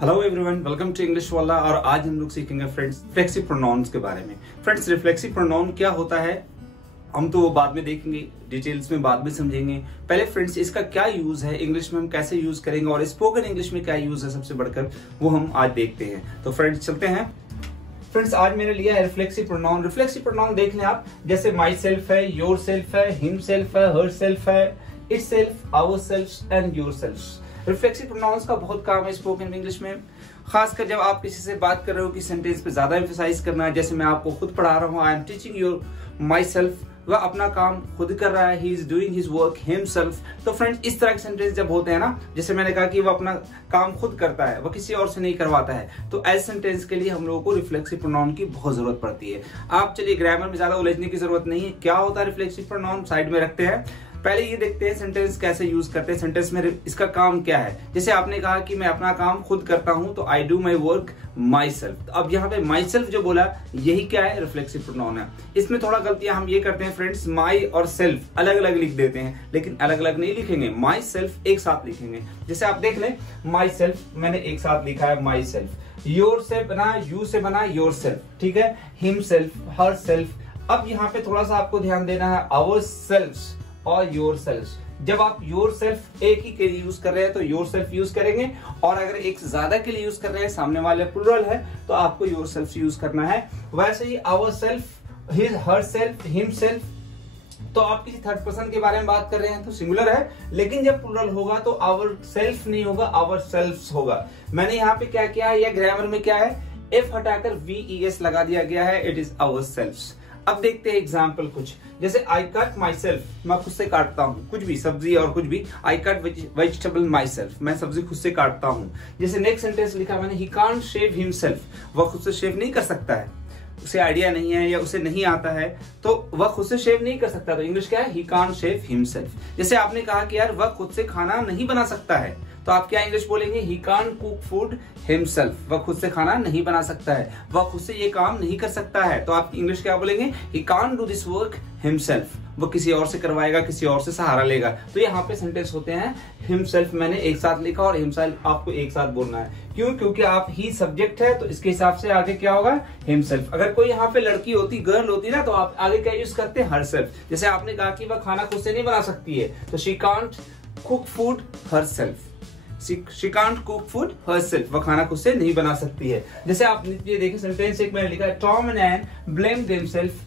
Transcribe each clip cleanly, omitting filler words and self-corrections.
Hello everyone, welcome to English वाला। और आज हम लोग सीखेंगे फ्रेंड्स रिफ्लेक्सिव प्रोनाउंस के बारे में। फ्रेंड्स रिफ्लेक्सिव प्रोनाउन क्या होता है हम तो बाद में देखेंगे, डिटेल्स में बाद में समझेंगे। पहले फ्रेंड्स इसका क्या यूज है, इंग्लिश में हम कैसे यूज करेंगे और स्पोकन इंग्लिश में क्या यूज है सबसे बढ़कर, वो हम आज देखते हैं। तो फ्रेंड्स चलते हैं। फ्रेंड्स आज मैंने लिया है रिफ्लेक्सिव प्रोनाउन। रिफ्लेक्सिव प्रोनाउन देख लें आप, जैसे माई सेल्फ है, योर सेल्फ है, हिम सेल्फ है, हर सेल्फ है, itself, ourselves and yourself. Reflexive pronouns का बहुत काम है स्पोकन इंग्लिश में, खासकर जब आप किसी से बात कर रहे हो कि सेंटेंस पे ज्यादा एम्फसाइज करना है। जैसे मैं आपको खुद पढ़ा रहा हूँ, I am teaching your my self, वह अपना काम खुद कर रहा है, he is doing his work himself. तो फ्रेंड्स इस तरह के सेंटेंस जब होते हैं ना, जैसे मैंने कहा कि वह अपना काम खुद करता है, वह किसी और से नहीं करवाता है, तो ऐसे सेंटेंस के लिए हम लोगों को रिफ्लेक्सिव प्रोनाउन की बहुत जरूरत पड़ती है। आप चलिए ग्रामर में ज्यादा उलझने की जरूरत नहीं है। क्या होता है रिफ्लेक्सिव प्रोनाउन साइड में रखते हैं, पहले ये देखते हैं सेंटेंस कैसे यूज करते हैं, सेंटेंस में इसका काम क्या है। जैसे आपने कहा कि मैं अपना काम खुद करता हूं, तो I do my work my self. अब यहाँ पे माई सेल्फ जो बोला, यही क्या है, रिफ्लेक्सिव प्रोनाउन है। इसमें थोड़ा गलतियां हम ये करते हैं फ्रेंड्स, माई और सेल्फ अलग अलग लिख देते हैं, लेकिन अलग अलग नहीं लिखेंगे, माई सेल्फ एक साथ लिखेंगे। जैसे आप देख लें, माई सेल्फ मैंने एक साथ लिखा है माई सेल्फ, योर से बना, यू से बना योर सेल्फ, ठीक है, हिम सेल्फ, हर सेल्फ। अब यहाँ पे थोड़ा सा आपको ध्यान देना है, आवर सेल्फ और योर सेल्फ। जब आप योर सेल्फ एक ही के लिए यूज कर रहे हैं तो योर सेल्फ यूज करेंगे, और अगर एक से ज्यादा के लिए यूज कर रहे हैं, सामने वाले प्लुरल है, तो आपको योर सेल्फ यूज करना है। वैसे ही ourself, his, herself, himself. तो आप किसी थर्ड पर्सन के बारे में बात कर रहे हैं तो सिंगुलर है, लेकिन जब प्लुरल होगा तो आवर सेल्फ नहीं होगा, आवर सेल्फ्स होगा। मैंने यहाँ पे क्या किया है, या ग्रामर में क्या है, एफ हटाकर VES लगा दिया गया है, इट इज आवर सेल्फ्स। अब देखते हैं एग्जाम्पल कुछ, जैसे आई कट माई सेल्फ, मैं खुद से काटता हूँ कुछ भी, सब्जी और कुछ भी। I cut vegetable my self, मैं सब्जी खुद से काटता हूँ। जैसे नेक्स्ट सेंटेंस लिखा मैंने, ही कांट शेव हिमसेल्फ, वह खुद से शेव नहीं कर सकता है, उसे आइडिया नहीं है या उसे नहीं आता है, तो वह खुद से शेव नहीं कर सकता। तो इंग्लिश क्या है, ही कांट शेव हिमसेल्फ। जैसे आपने कहा कि यार वह खुद से खाना नहीं बना सकता है, तो आप क्या इंग्लिश बोलेंगे, he can't cook food himself, वह खुद से खाना नहीं बना सकता है, वह खुद से ये काम नहीं कर सकता है, तो आप इंग्लिश क्या बोलेंगे, he can't do this work himself, वो किसी और से करवाएगा, किसी और से सहारा लेगा। तो यहाँ पे सेंटेंस होते हैं, हिमसेल्फ मैंने एक साथ लिखा और हिमसेल्फ आपको एक साथ बोलना है। क्यों? क्योंकि आप ही सब्जेक्ट है, तो इसके हिसाब से आगे क्या होगा, हिमसेल्फ। अगर कोई यहाँ पे लड़की होती, गर्ल होती ना, तो आप आगे क्या यूज करते हैं, हरसेल्फ। जैसे आपने कहा कि वह खाना खुद से नहीं बना सकती है, तो she can't cook food herself, she can't cook food herself, वह खाना खुद से नहीं बना सकती है। जैसे आप ये देखिए सेंटेंस एक मैंने लिखा है, Tom and Ann blame themselves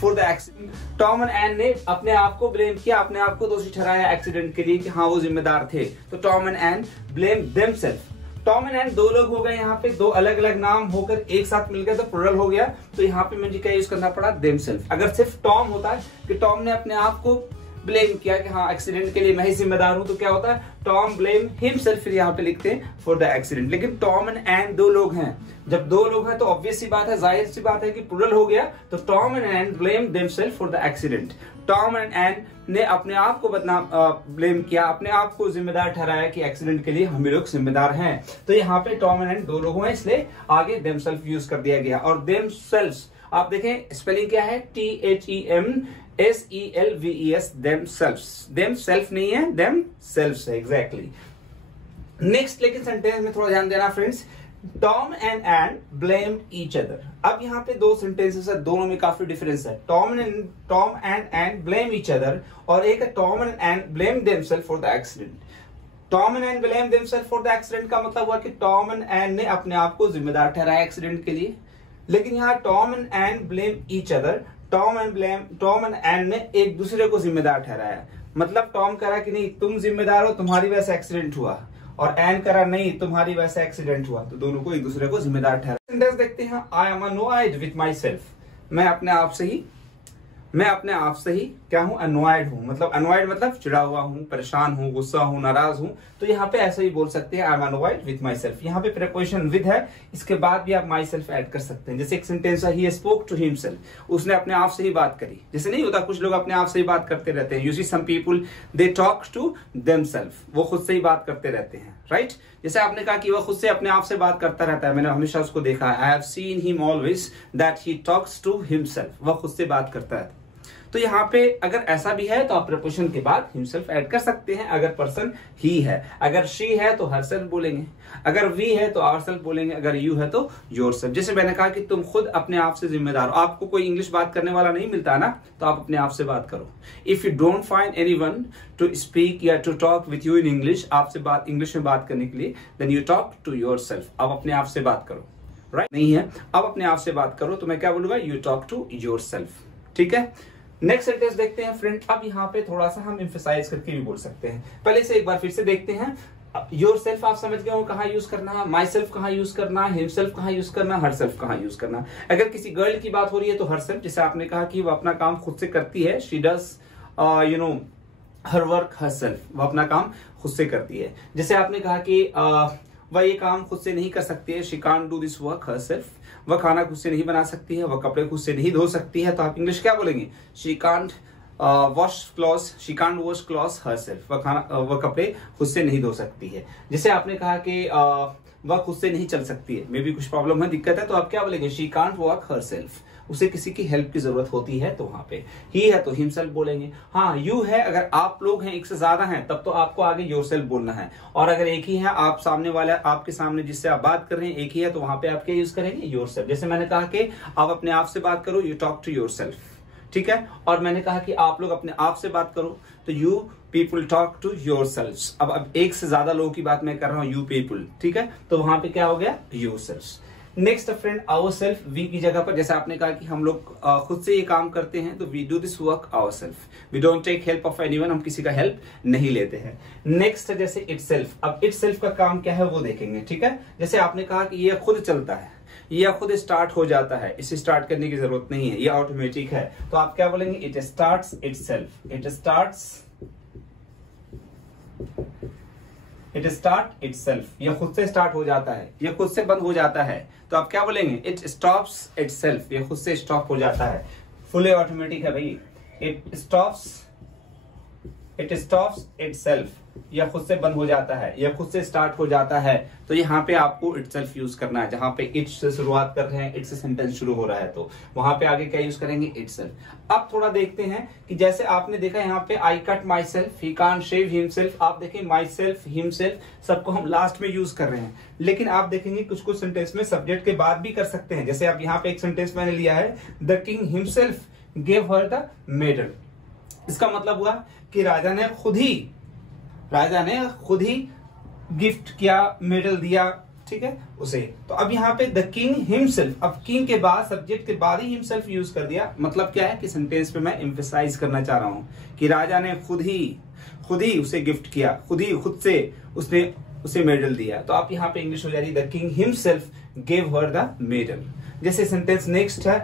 for the accident. Tom and Ann ने अपने आप को ब्लेम किया, अपने आप को दोषी ठहराया एक्सीडेंट के लिए कि हाँ वो जिम्मेदार थे, तो Tom and Ann blame themselves. Tom and Ann दो लोग हो गए, यहाँ पे दो अलग अलग नाम होकर एक साथ मिल गए तो प्लुरल हो गया, तो यहाँ पे मुझे क्या यूज करना पड़ा, देमसेल्फ। अगर सिर्फ टॉम होता है कि टॉम ने अपने आप को ब्लेम किया कि हाँ एक्सीडेंट के लिए मैं ही जिम्मेदार हूं, तो क्या होता है, टॉम ब्लेम हिमसेल्फ, फिर यहाँ पे लिखते हैं फॉर द एक्सीडेंट। लेकिन टॉम एंड एन दो लोग हैं, जब दो लोग हैं तो ऑब्वियस सी बात है, जाहिर सी बात है कि प्लुरल हो गया, तो Tom and Ann blame themselves for the accident. Tom and Ann ने अपने आप को ब्लेम किया, अपने आप को जिम्मेदार ठहराया कि एक्सीडेंट के लिए हम लोग जिम्मेदार हैं। तो यहाँ पे टॉम एंड एन दो लोग हैं, इसलिए आगे देमसेल्फ यूज कर दिया गया। और देमसेल्फ आप देखें स्पेलिंग क्या है, THEMSELVES, themselves, themself नहीं है, themselves है, एग्जैक्टली। नेक्स्ट लेकिन सेंटेंस में थोड़ा ध्यान देना friends, Tom and Ann blame each other. अब यहाँ पे दो सेंटेंसेस है, दोनों में काफी डिफरेंस है। Tom and Ann blame each other, और एक है Tom and Ann blame themselves for the accident. Tom and Ann blame themselves for the accident का मतलब हुआ कि टॉम एंड एन ने अपने आप को जिम्मेदार ठहराया एक्सीडेंट के लिए, लेकिन यहाँ Tom and Ann blame each other, Tom and Ann ने एक दूसरे को जिम्मेदार ठहराया। मतलब टॉम कह रहा कि नहीं तुम जिम्मेदार हो, तुम्हारी वजह से एक्सीडेंट हुआ, और एन करा नहीं तुम्हारी वजह से एक्सीडेंट हुआ, तो दोनों को एक दूसरे को जिम्मेदार ठहराया। सेंटेंस देखते हैं, I am अनोयड with my self, मैं अपने आप से ही क्या हूं, अनोयड हूं। मतलब अनोयड मतलब चिड़ा हुआ हूं, परेशान हूं, गुस्सा हूं, नाराज हूं, तो यहाँ पे ऐसे ही बोल सकते हैं, I am अनोयड with my self. यहाँ पे प्रीपोजिशन विद है, इसके बाद भी आप माई सेल्फ एड कर सकते हैं। जैसे एक सेंटेंस है, ही स्पोक टू हिमसेल्फ, उसने अपने आप से ही बात करी। जैसे नहीं होता, कुछ लोग अपने आप से ही बात करते रहते हैं, you see some people they talk to themselves, वो खुद से ही बात करते रहते हैं, राइट। जैसे आपने कहा कि वह खुद से अपने आप से बात करता रहता है, मैंने हमेशा उसको देखा है, I have seen him always that he talks to himself, वह खुद से बात करता है। तो यहाँ पे अगर ऐसा भी है तो आप प्रपोजिशन के बाद हिमसेल्फ ऐड कर सकते हैं। अगर पर्सन ही है, अगर शी है तो हरसेल्फ बोलेंगे, अगर वी है तो आवरसेल्फ बोलेंगे, अगर यू है तो योरसेल्फ। जैसे मैंने कहा कि तुम खुद अपने आप से जिम्मेदार हो, आपको कोई इंग्लिश बात करने वाला नहीं मिलता ना, तो आप अपने आप से बात करो। If you don't find anyone to speak या to talk with you in English, आपसे बात इंग्लिश में बात करने के लिए, then you talk to yourself. आप अपने आप से बात करो, राइट? नहीं है, अब अपने आप से बात करो, तो मैं क्या बोलूंगा? You talk to yourself. ठीक है, नेक्स्ट सेंटेंस देखते हैं फ्रेंड। अब यहाँ पे थोड़ा सा हम एम्फसाइज करके भी बोल सकते हैं। पहले से एक बार फिर से देखते हैं। योरसेल्फ आप समझ गए हो कहाँ यूज करना, माई सेल्फ कहाँ यूज करना, हिमसेल्फ कहाँ यूज करना, हरसेल्फ कहाँ यूज करना। अगर किसी गर्ल की बात हो रही है तो हरसेल्फ, जैसे आपने कहा कि वो अपना काम खुद से करती है, she does her work herself, वो अपना काम खुद से करती है। जैसे आपने कहा कि वह ये काम खुद से नहीं कर सकती है, she can't do this work herself, वह खाना खुद से नहीं बना सकती है, वह कपड़े खुद से नहीं धो सकती है, तो आप इंग्लिश क्या बोलेंगे? She can't wash cloth, she can't wash cloth herself, वह कपड़े खुद से नहीं धो सकती है। जैसे आपने कहा कि वह खुद से नहीं चल सकती है, मे भी कुछ प्रॉब्लम है, दिक्कत है, तो आप क्या बोलेंगे? शी कांट वॉक हरसेल्फ, उसे किसी की हेल्प की जरूरत होती है, तो वहां पे ही है तो हिमसेल्फ बोलेंगे। हाँ, यू है, अगर आप लोग हैं एक से ज्यादा हैं तब तो आपको आगे योरसेल्फ बोलना है, और अगर एक ही है, आप सामने वाला आपके सामने जिससे आप बात कर रहे हैं एक ही है, तो वहां पे आप क्या यूज करेंगे? योरसेल्फ। जैसे मैंने कहा कि आप अपने आप से बात करो, यू टॉक टू योरसेल्फ। ठीक है, और मैंने कहा कि आप लोग अपने आप से बात करो, तो you people talk to yourselves. अब एक से ज्यादा लोगों की बात मैं कर रहा हूं, यू पीपुल। ठीक है, तो वहां पे क्या हो गया? Yourselves. Next friend, ourself, we की जगह पर, जैसे आपने कहा कि हम लोग खुद से ये काम करते हैं, तो we do this work ourself, we don't take help of anyone, हम किसी का हेल्प नहीं लेते हैं। नेक्स्ट जैसे इटसेल्फ, अब इटसेल्फ का काम क्या है वो देखेंगे। ठीक है, जैसे आपने कहा कि ये खुद चलता है, ये खुद स्टार्ट हो जाता है, इसे स्टार्ट करने की जरूरत नहीं है, ये ऑटोमेटिक है, तो आप क्या बोलेंगे? It starts itself, it start itself, ये खुद से स्टार्ट हो जाता है, ये खुद से बंद हो जाता है, तो आप क्या बोलेंगे? इट स्टॉप्स इटसेल्फ, ये खुद से स्टॉप हो जाता है, फुली ऑटोमेटिक है भाई। इट स्टॉप्स इटसेल्फ, यह खुद से बंद हो जाता है, यह खुद से स्टार्ट हो जाता है, तो यहाँ पे आपको इटसेल्फ यूज करना है। जहां पे इट से शुरुआत कर रहे हैं, इट से सेंटेंस शुरू हो रहा है, तो वहां पे आगे क्या यूज करेंगे? इटसेल्फ। अब थोड़ा देखते हैं कि जैसे आपने देखा यहाँ पे I cut myself, he can't shave himself, आप देखें माई सेल्फ, हिमसेल्फ सबको हम लास्ट में यूज कर रहे हैं, लेकिन आप देखेंगे कुछ कुछ सेंटेंस में सब्जेक्ट के बाद भी कर सकते हैं। जैसे आप यहाँ पे एक सेंटेंस मैंने लिया है, the king himself gave her the medal. इसका मतलब हुआ कि राजा ने खुद ही गिफ्ट किया, मेडल दिया, ठीक है, उसे। तो अब यहाँ पे द किंग हिमसेल्फ, अब किंग के बाद सब्जेक्ट के बाद ही हिमसेल्फ यूज कर दिया, मतलब क्या है कि सेंटेंस पे मैं एम्फसाइज करना चाह रहा हूं कि राजा ने खुद ही उसे गिफ्ट किया, खुद से उसने उसे मेडल दिया, तो आप यहाँ पे इंग्लिश हो जा रही the king himself gave her the medal. जैसे सेंटेंस नेक्स्ट है,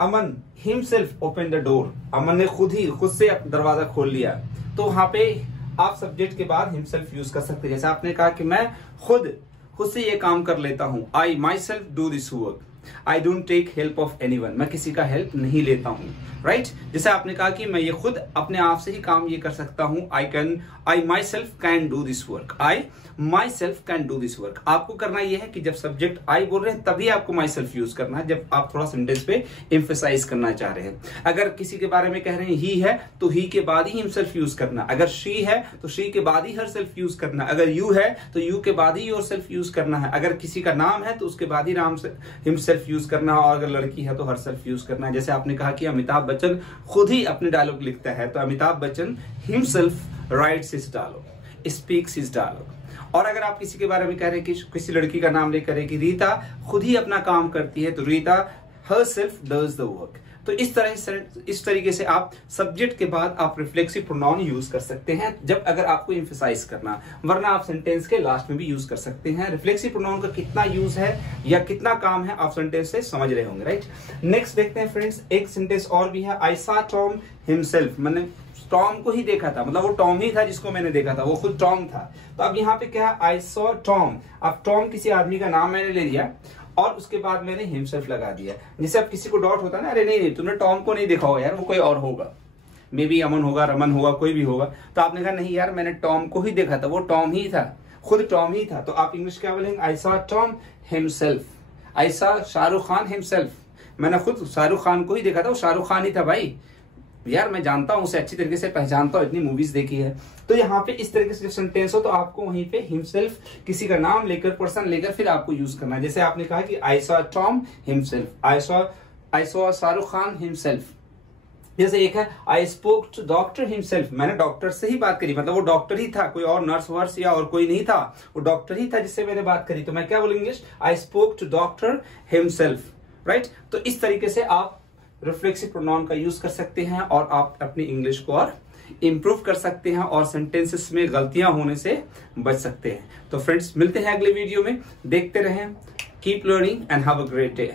अमन हिमसेल्फ ओपन द डोर, अमन ने खुद से दरवाजा खोल लिया, तो वहां पे आप सब्जेक्ट के बाद हिमसेल्फ यूज कर सकते हैं। जैसे आपने कहा कि मैं खुद से ये काम कर लेता हूं, I myself do this work, I don't take help of anyone, मैं किसी का हेल्प नहीं लेता हूं, राइट? जैसे आपने कहा कि मैं ये खुद अपने आप से ही काम ये कर सकता हूं, I myself can do this work, I myself can do this work. आपको करना यह है कि जब सब्जेक्ट आई बोल रहे हैं तभी आपको माई सेल्फ यूज करना है, जब आप थोड़ा सेंटेंस पे एम्फसाइज करना चाह रहे हैं। अगर किसी के बारे में कह रहे हैं ही है तो ही के बाद ही हिमसेल्फ यूज करना, अगर शी है तो शी के बाद ही हर सेल्फ यूज करना, अगर यू है तो यू के बाद ही योर सेल्फ यूज करना है, अगर किसी का नाम है तो उसके बाद ही नाम से हिमसेल्फ यूज करना, और अगर लड़की है तो हर सेल्फ यूज करना है। जैसे आपने कहा कि अमिताभ बच्चन खुद ही अपने डायलॉग लिखता है, तो Amitabh Bachchan himself writes his dialogue, speaks his dialogue. और अगर आप किसी के बारे में कह रहे हैं कि किसी लड़की का नाम लेकर कि रीता खुद ही अपना काम करती है, तो Rita herself does the work। तो इस तरीके से आप सब्जेक्ट के बाद आप रिफ्लेक्सिव प्रोनाउन यूज कर सकते हैं जब अगर आपको एम्फसाइज करना, वरना आप सेंटेंस के लास्ट में भी यूज कर सकते हैं। रिफ्लेक्सिव प्रोनाउन का कितना यूज है या कितना काम है आप सेंटेंस से समझ रहे होंगे, राइट? नेक्स्ट देखते हैं फ्रेंड्स, एक सेंटेंस और भी है, आई सॉ टॉम हिमसेल्फ, मैंने टॉम को ही देखा था, मतलब वो टॉम ही था जिसको मैंने देखा था, वो खुद टॉम था। तो अब यहाँ पे क्या है, आई सॉ टॉम, अब टॉम किसी आदमी का नाम मैंने ले लिया और उसके बाद मैंने हिमसेल्फ लगा दिया। जैसे अब किसी को डाउट होता है ना, अरे नहीं तुमने टॉम को नहीं देखा होगा यार, वो कोई और होगा, मे बी अमन होगा, रमन होगा, कोई भी होगा। तो आपने कहा नहीं यार मैंने टॉम को ही देखा था, वो टॉम ही था, खुद टॉम ही था। तो आप इंग्लिश क्या बोलेंगे, आई saw Tom himself, I saw Shahrukh Khan himself, मैंने खुद शाहरुख खान को ही देखा था, वो शाहरुख खान ही था भाई, यार मैं जानता हूं उसे, अच्छी तरीके से पहचानता हूं, इतनी मूवीज देखी है। तो यहाँ पे इस तरीके से सेंटेंस हो तो आपको वहीं पे हिमसेल्फ, किसी का नाम लेकर, पर्सन लेकर फिर आपको यूज करना है। जैसे आपने कहा कि I saw Tom himself, I saw Shahrukh Khan himself. जैसे एक है I spoke to doctor himself, मैंने डॉक्टर से ही बात करी, मतलब वो डॉक्टर ही था, कोई और नर्स वर्स या और कोई नहीं था, वो डॉक्टर ही था जिससे मैंने बात करी। तो मैं क्या बोलूंगी, I spoke to doctor himself, right. तो इस तरीके से आप रिफ्लेक्सिव प्रोनाउन का यूज कर सकते हैं और आप अपनी इंग्लिश को और इंप्रूव कर सकते हैं और सेंटेंसेस में गलतियां होने से बच सकते हैं। तो फ्रेंड्स मिलते हैं अगले वीडियो में, देखते रहें, keep learning and have a great day.